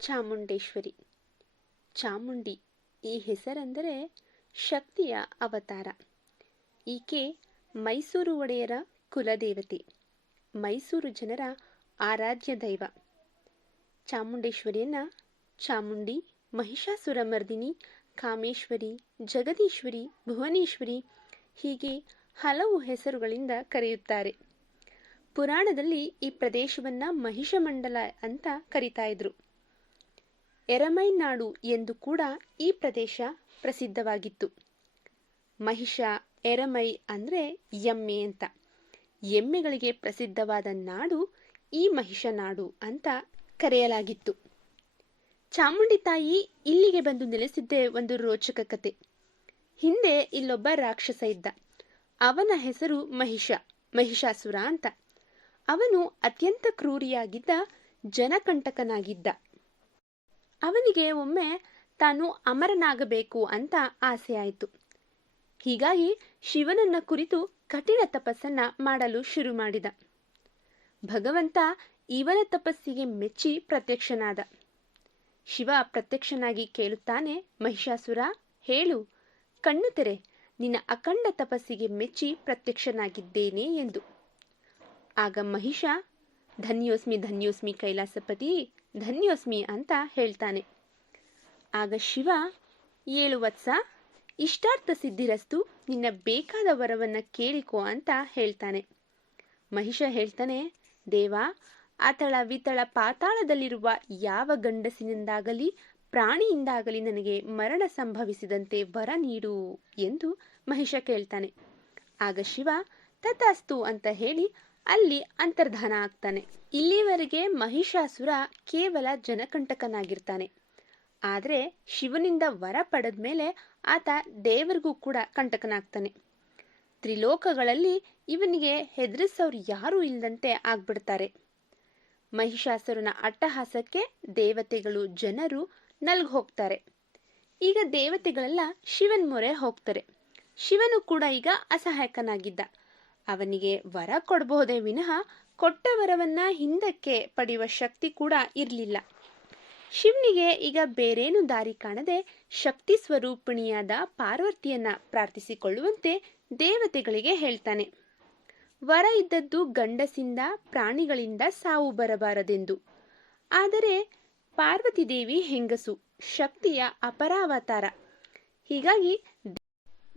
ಚಾಮುಂಡೇಶ್ವರಿ. ಚಾಮುಂಡಿ ಈ ಹೆಸರೆಂದರೆ ಶಕ್ತಿಯ ಅವತಾರ. ಈಕೆ ಮೈಸೂರು ಒಡೆಯರ ಕುಲದೇವತೆ. ಮೈಸೂರು ಜನರ ಆರಾಧ್ಯ ದೈವ. ಚಾಮುಂಡೇಶ್ವರಿಯನ್ನ ಚಾಮುಂಡಿ ಮಹಿಷಾಸುರಮರ್ದಿನಿ ಕಾಮೇಶ್ವರಿ, ಜಗದೀಶ್ವರಿ, ಭುವನೇಶ್ವರಿ ಹೀಗೆ ಹಲವು ಹೆಸರುಗಳಿಂದ ಕರೆಯುತ್ತಾರೆ. ಪುರಾಣದಲ್ಲಿ ಈ ಪ್ರದೇಶವನ್ನ ಮಹಿಷಮಂಡಲ ಅಂತ ಕರೀತಾ ಇದ್ರು. ಎರಮೈನಾಡು ಎಂದು ಕೂಡ ಈ ಪ್ರದೇಶ ಪ್ರಸಿದ್ಧವಾಗಿತ್ತು. ಮಹಿಷ ಎರಮೈ ಅಂದರೆ ಎಮ್ಮೆ ಅಂತ. ಎಮ್ಮೆಗಳಿಗೆ ಪ್ರಸಿದ್ಧವಾದ ನಾಡು ಈ ಮಹಿಷ ನಾಡು ಅಂತ ಕರೆಯಲಾಗಿತ್ತು. ಚಾಮುಂಡಿ ತಾಯಿ ಇಲ್ಲಿಗೆ ಬಂದು ನೆಲೆಸಿದ್ದೇ ಒಂದು ರೋಚಕ ಕತೆ. ಹಿಂದೆ ಇಲ್ಲೊಬ್ಬ ರಾಕ್ಷಸ ಇದ್ದ. ಅವನ ಹೆಸರು ಮಹಿಷ, ಮಹಿಷಾಸುರ ಅಂತ. ಅವನು ಅತ್ಯಂತ ಕ್ರೂರಿಯಾಗಿದ್ದ ಜನಕಂಟಕನಾಗಿದ್ದ. ಅವನಿಗೆ ಒಮ್ಮೆ ತಾನು ಅಮರನಾಗಬೇಕು ಅಂತ ಆಸೆ ಆಯಿತು ಹೀಗಾಗಿ ಶಿವನನ್ನ ಕುರಿತು ಕಠಿಣ ತಪಸ್ಸನ್ನ ಮಾಡಲು ಶುರು ಮಾಡಿದ. ಭಗವಂತ ಇವನ ತಪಸ್ಸಿಗೆ ಮೆಚ್ಚಿ ಪ್ರತ್ಯಕ್ಷನಾದ. ಶಿವ ಪ್ರತ್ಯಕ್ಷನಾಗಿ ಕೇಳುತ್ತಾನೆ, ಮಹಿಷಾಸುರ, ಹೇಳು, ಕಣ್ಣು ತೆರೆ, ನಿನ್ನ ಅಖಂಡ ತಪಸ್ಸಿಗೆ ಮೆಚ್ಚಿ ಪ್ರತ್ಯಕ್ಷನಾಗಿದ್ದೇನೆ ಎಂದು. ಆಗ ಮಹಿಷ, ಧನ್ಯೋಸ್ಮಿ ಧನ್ಯೋಸ್ಮಿ ಕೈಲಾಸಪತಿ ಧನ್ಯೋಸ್ಮಿ ಅಂತ ಹೇಳ್ತಾನೆ. ಆಗ ಶಿವ, ಏಳು ವತ್ಸ, ಇಷ್ಟಾರ್ಥ ಸಿದ್ಧಿರಸ್ತು, ನಿನ್ನ ಬೇಕಾದ ವರವನ್ನ ಕೇಳಿಕೋ ಅಂತ ಹೇಳ್ತಾನೆ. ಮಹಿಷ ಹೇಳ್ತಾನೆ, ದೇವ, ಆತಳ ವಿತಳ ಪಾತಾಳದಲ್ಲಿರುವ ಯಾವ ಗಂಡಸಿನಿಂದಾಗಲಿ, ಪ್ರಾಣಿಯಿಂದಾಗಲಿ ನನಗೆ ಮರಣ ಸಂಭವಿಸಿದಂತೆ ವರ ನೀಡು ಎಂದು ಮಹಿಷ ಕೇಳ್ತಾನೆ. ಆಗ ಶಿವ, ತಥಾಸ್ತು ಅಂತ ಹೇಳಿ ಅಲ್ಲಿ ಅಂತರ್ಧಾನ ಆಗ್ತಾನೆ. ಇಲ್ಲಿವರೆಗೆ ಮಹಿಷಾಸುರ ಕೇವಲ ಜನಕಂಟಕನಾಗಿರ್ತಾನೆ. ಆದರೆ ಶಿವನಿಂದ ವರ ಪಡೆದ ಮೇಲೆ ಆತ ದೇವರಿಗೂ ಕೂಡ ಕಂಟಕನಾಗ್ತಾನೆ. ತ್ರಿಲೋಕಗಳಲ್ಲಿ ಇವನಿಗೆ ಹೆದರಿಸೋರು ಯಾರೂ ಇಲ್ಲದಂತೆ ಆಗ್ಬಿಡ್ತಾರೆ. ಮಹಿಷಾಸುರನ ಅಟ್ಟಹಾಸಕ್ಕೆ ದೇವತೆಗಳು ಜನರು ನಲ್ಗೆ ಹೋಗ್ತಾರೆ. ಈಗ ದೇವತೆಗಳೆಲ್ಲ ಶಿವನ್ ಮೊರೆ ಹೋಗ್ತಾರೆ. ಶಿವನು ಕೂಡ ಈಗ ಅಸಹಾಯಕನಾಗಿದ್ದ. ಅವನಿಗೆ ವರ ಕೊಡಬಹುದೇ ವಿನಃ ಕೊಟ್ಟ ವರವನ್ನ ಹಿಂದಕ್ಕೆ ಪಡೆಯುವ ಶಕ್ತಿ ಕೂಡ ಇರಲಿಲ್ಲ. ಶಿವನಿಗೆ ಈಗ ಬೇರೇನು ದಾರಿ ಕಾಣದೆ ಶಕ್ತಿ ಸ್ವರೂಪಿಣಿಯಾದ ಪಾರ್ವತಿಯನ್ನ ಪ್ರಾರ್ಥಿಸಿಕೊಳ್ಳುವಂತೆ ದೇವತೆಗಳಿಗೆ ಹೇಳ್ತಾನೆ. ವರ ಇದ್ದದ್ದು ಗಂಡಸಿಂದ ಪ್ರಾಣಿಗಳಿಂದ ಸಾವು ಬರಬಾರದೆಂದು. ಆದರೆ ಪಾರ್ವತಿ ದೇವಿ ಹೆಂಗಸು, ಶಕ್ತಿಯ ಅಪರಾವತಾರ. ಹೀಗಾಗಿ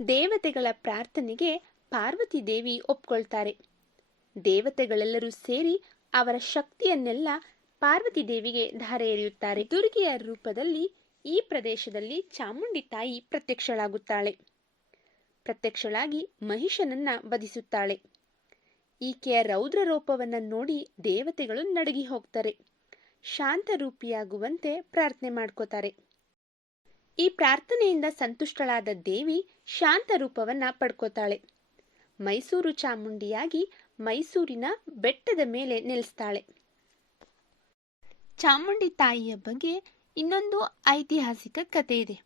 ದೇವತೆಗಳ ಪ್ರಾರ್ಥನೆಗೆ ಪಾರ್ವತಿ ದೇವಿ ಒಪ್ಕೊಳ್ತಾರೆ. ದೇವತೆಗಳೆಲ್ಲರೂ ಸೇರಿ ಅವರ ಶಕ್ತಿಯನ್ನೆಲ್ಲ ಪಾರ್ವತಿ ದೇವಿಗೆ ಧಾರೆ ಎರೆಯುತ್ತಾರೆ. ದುರ್ಗೆಯ ರೂಪದಲ್ಲಿ ಈ ಪ್ರದೇಶದಲ್ಲಿ ಚಾಮುಂಡಿ ತಾಯಿ ಪ್ರತ್ಯಕ್ಷಳಾಗುತ್ತಾಳೆ. ಪ್ರತ್ಯಕ್ಷಳಾಗಿ ಮಹಿಷನನ್ನ ವಧಿಸುತ್ತಾಳೆ. ಈಕೆಯ ರೌದ್ರ ರೂಪವನ್ನ ನೋಡಿ ದೇವತೆಗಳು ನಡಗಿ ಹೋಗ್ತಾರೆ. ಶಾಂತರೂಪಿಯಾಗುವಂತೆ ಪ್ರಾರ್ಥನೆ ಮಾಡ್ಕೋತಾರೆ. ಈ ಪ್ರಾರ್ಥನೆಯಿಂದ ಸಂತುಷ್ಟಳಾದ ದೇವಿ ಶಾಂತ ರೂಪವನ್ನ ಪಡ್ಕೋತಾಳೆ. ಮೈಸೂರು ಚಾಮುಂಡಿಯಾಗಿ ಮೈಸೂರಿನ ಬೆಟ್ಟದ ಮೇಲೆ ನೆಲೆಸ್ತಾಳೆ. ಚಾಮುಂಡಿ ತಾಯಿಯ ಬಗ್ಗೆ ಇನ್ನೊಂದು ಐತಿಹಾಸಿಕ ಕಥೆ ಇದೆ.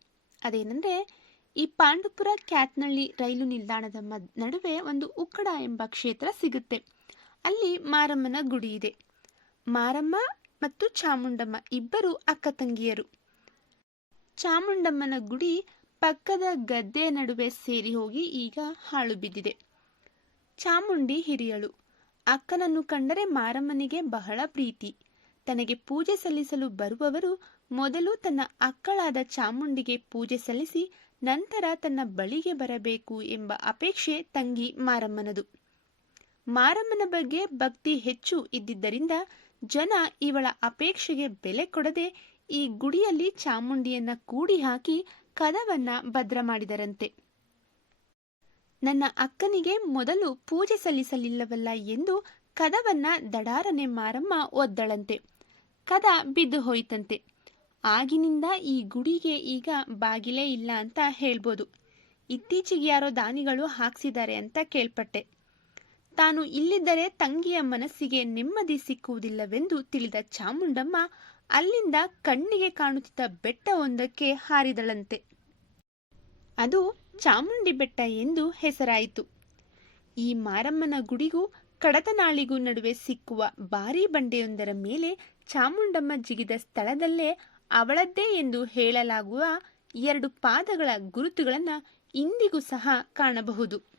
ಅದೇನೆಂದ್ರೆ, ಈ ಪಾಂಡುಪುರ ಕ್ಯಾತ್ನಳ್ಳಿ ರೈಲು ನಿಲ್ದಾಣದ ಮದ್, ನಡುವೆ ಒಂದು ಉಕ್ಕಡ ಎಂಬ ಕ್ಷೇತ್ರ ಸಿಗುತ್ತೆ. ಅಲ್ಲಿ ಮಾರಮ್ಮನ ಗುಡಿ ಇದೆ. ಮಾರಮ್ಮ ಮತ್ತು ಚಾಮುಂಡಮ್ಮ ಇಬ್ಬರು ಅಕ್ಕ ತಂಗಿಯರು. ಚಾಮುಂಡಮ್ಮನ ಗುಡಿ ಪಕ್ಕದ ಗದ್ದೆ ನಡುವೆ ಸೇರಿ ಹೋಗಿ ಈಗ ಹಾಳು ಬಿದ್ದಿದೆ. ಚಾಮುಂಡಿ ಹಿರಿಯಳು. ಅಕ್ಕನನ್ನು ಕಂಡರೆ ಮಾರಮ್ಮನಿಗೆ ಬಹಳ ಪ್ರೀತಿ. ತನಗೆ ಪೂಜೆ ಸಲ್ಲಿಸಲು ಬರುವವರು ಮೊದಲು ತನ್ನ ಅಕ್ಕಳಾದ ಚಾಮುಂಡಿಗೆ ಪೂಜೆ ಸಲ್ಲಿಸಿ ನಂತರ ತನ್ನ ಬಳಿಗೆ ಬರಬೇಕು ಎಂಬ ಅಪೇಕ್ಷೆ ತಂಗಿ ಮಾರಮ್ಮನದು. ಮಾರಮ್ಮನ ಬಗ್ಗೆ ಭಕ್ತಿ ಹೆಚ್ಚು ಇದ್ದಿದ್ದರಿಂದ ಜನ ಇವಳ ಅಪೇಕ್ಷೆಗೆ ಬೆಲೆ ಕೊಡದೆ ಈ ಗುಡಿಯಲ್ಲಿ ಚಾಮುಂಡಿಯನ್ನ ಕೂಡಿ ಹಾಕಿ ಕದವನ್ನ ಭದ್ರ ಮಾಡಿದರಂತೆ. ನನ್ನ ಅಕ್ಕನಿಗೆ ಮೊದಲು ಪೂಜೆ ಸಲ್ಲಿಸಲಿಲ್ಲವಲ್ಲ ಎಂದು ಕದವನ್ನ ದಡಾರನೆ ಮಾರಮ್ಮ ಒದ್ದಳಂತೆ. ಕದ ಬಿದ್ದು ಹೋಯಿತಂತೆ. ಆಗಿನಿಂದ ಈ ಗುಡಿಗೆ ಈಗ ಬಾಗಿಲೇ ಇಲ್ಲ ಅಂತ ಹೇಳ್ಬೋದು. ಇತ್ತೀಚೆಗೆ ಯಾರೋ ದಾನಿಗಳು ಹಾಕ್ಸಿದ್ದಾರೆ ಅಂತ ಕೇಳ್ಪಟ್ಟೆ. ತಾನು ಇಲ್ಲಿದ್ದರೆ ತಂಗಿಯ ಮನಸ್ಸಿಗೆ ನೆಮ್ಮದಿ ಸಿಕ್ಕುವುದಿಲ್ಲವೆಂದು ತಿಳಿದ ಚಾಮುಂಡಮ್ಮ ಅಲ್ಲಿಂದ ಕಣ್ಣಿಗೆ ಕಾಣುತ್ತಿದ್ದ ಬೆಟ್ಟವೊಂದಕ್ಕೆ ಹಾರಿದಳಂತೆ. ಅದು ಚಾಮುಂಡಿ ಬೆಟ್ಟ ಎಂದು ಹೆಸರಾಯಿತು. ಈ ಮಾರಮ್ಮನ ಗುಡಿಗೂ ಕಡತನಾಳಿಗೂ ನಡುವೆ ಸಿಕ್ಕುವ ಭಾರೀ ಬಂಡೆಯೊಂದರ ಮೇಲೆ ಚಾಮುಂಡಮ್ಮ ಜಿಗಿದ ಸ್ಥಳದಲ್ಲೇ ಅವಳದ್ದೇ ಎಂದು ಹೇಳಲಾಗುವ ಎರಡು ಪಾದಗಳ ಗುರುತುಗಳನ್ನು ಇಂದಿಗೂ ಸಹ ಕಾಣಬಹುದು.